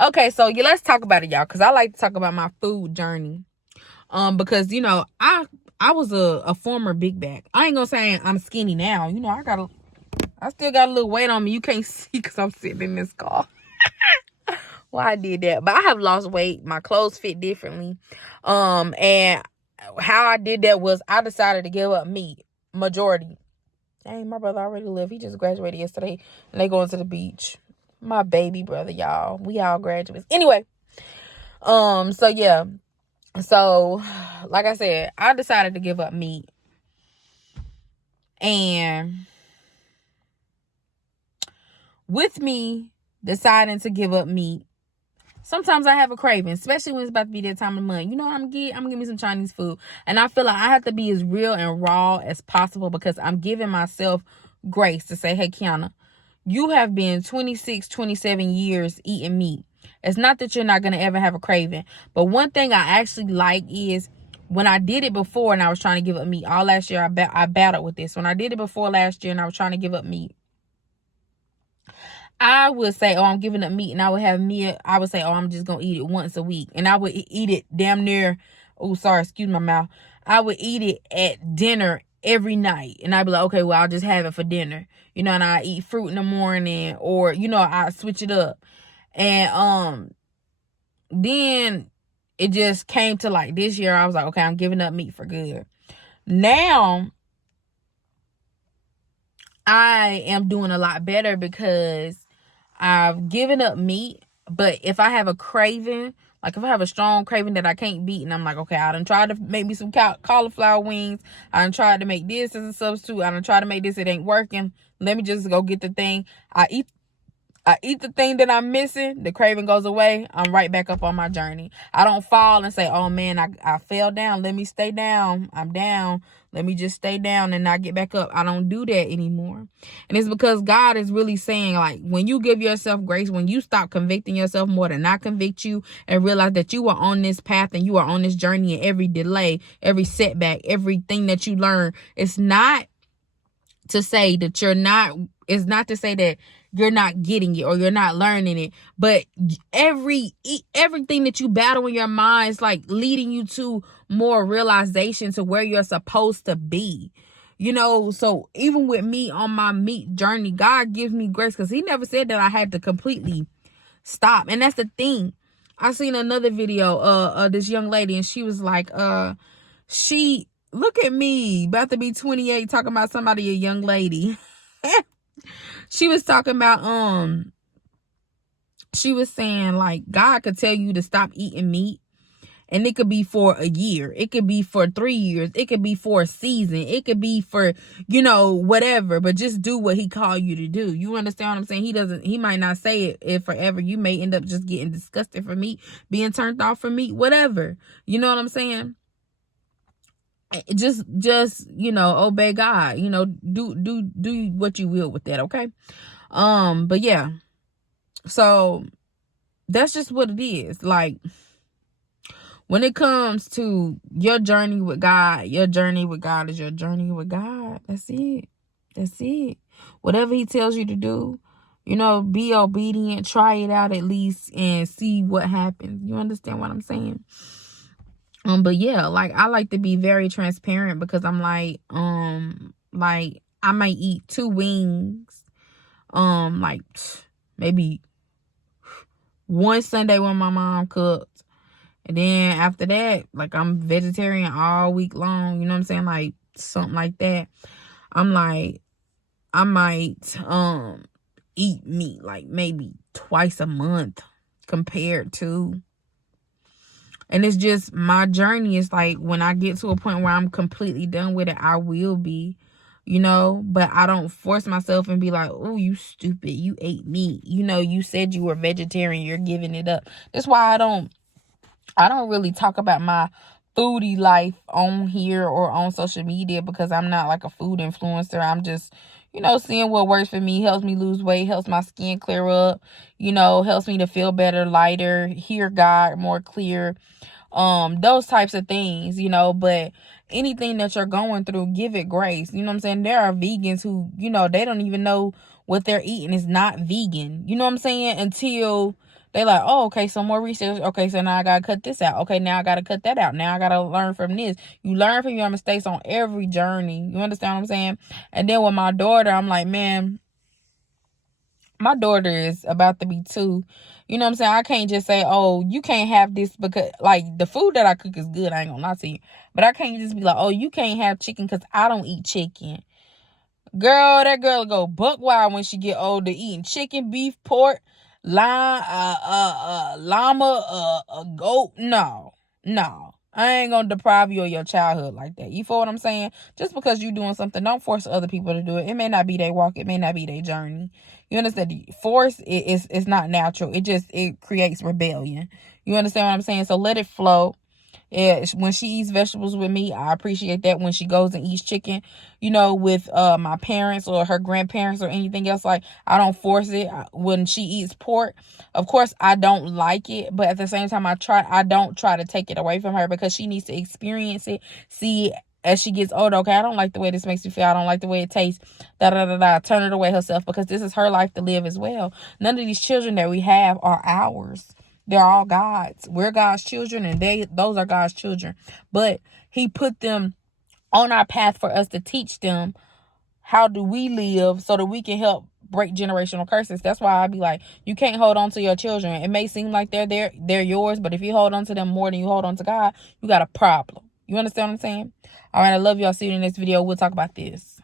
Okay, so yeah, let's talk about it, y'all, because I like to talk about my food journey. Because I was a former big back. I ain't gonna say I'm skinny now. I still got a little weight on me. You can't see because I'm sitting in this car. Why I did that, but I have lost weight. My clothes fit differently. And how I did that was I decided to give up meat. Majority. Dang, my brother already left. He just graduated yesterday, and they going to the beach. My baby brother, y'all. We all graduates. Anyway, so yeah. So, like I said, I decided to give up meat. And with me deciding to give up meat, sometimes I have a craving, especially when it's about to be that time of the month. You know what I'm gonna get? I'm gonna give me some Chinese food. And I feel like I have to be as real and raw as possible because I'm giving myself grace to say, hey, Kiana, you have been 26, 27 years eating meat. It's not that you're not gonna ever have a craving. But one thing I actually like is when I did it before and I was trying to give up meat. All last year I battled with this. When I did it before last year and I was trying to give up meat, I would say, oh, I'm giving up meat, and I would have meat. I would say, oh, I'm just going to eat it once a week. And I would eat it damn near, oh, sorry, excuse my mouth. I would eat it at dinner every night. And I'd be like, okay, well, I'll just have it for dinner. And I eat fruit in the morning, or, I switch it up. And then it just came to like this year, I was like, okay, I'm giving up meat for good. Now, I am doing a lot better because I've given up meat, but if I have a craving, like if I have a strong craving that I can't beat, and I'm like, okay, I done tried to make me some cauliflower wings. I done tried to make this as a substitute. I done tried to make this. It ain't working. Let me just go get the thing. I eat the thing that I'm missing. The craving goes away. I'm right back up on my journey. I don't fall and say, oh man, I fell down. Let me stay down. I'm down. Let me just stay down and not get back up. I don't do that anymore. And it's because God is really saying, like, when you give yourself grace, when you stop convicting yourself more than not convict you, and realize that you are on this path and you are on this journey, and every delay, every setback, everything that you learn, it's not to say that it's not to say that you're not getting it or you're not learning it, but everything that you battle in your mind is like leading you to more realization to where you're supposed to be. So even with me on my meat journey, God gives me grace because he never said that I had to completely stop. And that's the thing. I seen another video of this young lady, and she was like, look at me, about to be 28, talking about somebody, a young lady. She was talking about, she was saying, like, God could tell you to stop eating meat, and it could be for a year. It could be for 3 years. It could be for a season. It could be for, whatever, but just do what he called you to do. You understand what I'm saying? He might not say it forever. You may end up just getting disgusted from meat, being turned off from meat, whatever. You know what I'm saying? Just obey God. Do what you will with that, okay? But yeah, so that's just what it is. Like, when it comes to your journey with God is your journey with God. That's it. Whatever he tells you to do, be obedient, try it out at least, and see what happens. You understand what I'm saying? But yeah, like, I like to be very transparent because I'm like I might eat 2 wings, like maybe one Sunday when my mom cooked, and then after that, like, I'm vegetarian all week long. You know what I'm saying? Like, something like that. I'm like, I might eat meat like maybe twice a month compared to. And it's just my journey. Is like, when I get to a point where I'm completely done with it, I will be, but I don't force myself and be like, oh, you stupid, you ate meat. You said you were vegetarian, you're giving it up. That's why I don't really talk about my foodie life on here or on social media, because I'm not like a food influencer. I'm just, seeing what works for me, helps me lose weight, helps my skin clear up, helps me to feel better, lighter, hear God more clear. Those types of things, but anything that you're going through, give it grace. You know what I'm saying? There are vegans who, they don't even know what they're eating is not vegan. You know what I'm saying? Until They like, oh, okay, some more research. Okay, so now I gotta cut this out. Okay, now I gotta cut that out. Now I gotta learn from this. You learn from your mistakes on every journey. You understand what I'm saying? And then with my daughter, I'm like, man, my daughter is about to be 2. You know what I'm saying? I can't just say, oh, you can't have this because, like, the food that I cook is good. I ain't gonna lie to you. But I can't just be like, oh, you can't have chicken because I don't eat chicken. Girl, that girl will go buck wild when she get older, eating chicken, beef, pork, llama, goat. No. I ain't gonna deprive you of your childhood like that. You feel what I'm saying? Just because you doing something, don't force other people to do it. It may not be their walk. It may not be their journey. You understand? Force it's not natural. It creates rebellion. You understand what I'm saying? So let it flow. Yeah, when she eats vegetables with me, I appreciate that. When she goes and eats chicken, with my parents or her grandparents or anything else, like, I don't force it. When she eats pork, of course I don't like it, but at the same time I don't try to take it away from her because she needs to experience it, see it as she gets older. Okay, I don't like the way this makes me feel. I don't like the way it tastes. Turn it away herself because this is her life to live as well. None of these children that we have are ours. They're all God's. We're God's children, and those are God's children. But he put them on our path for us to teach them how do we live so that we can help break generational curses. That's why I be like, you can't hold on to your children. It may seem like they're yours, but if you hold on to them more than you hold on to God, you got a problem. You understand what I'm saying? All right, I love y'all. See you in the next video. We'll talk about this.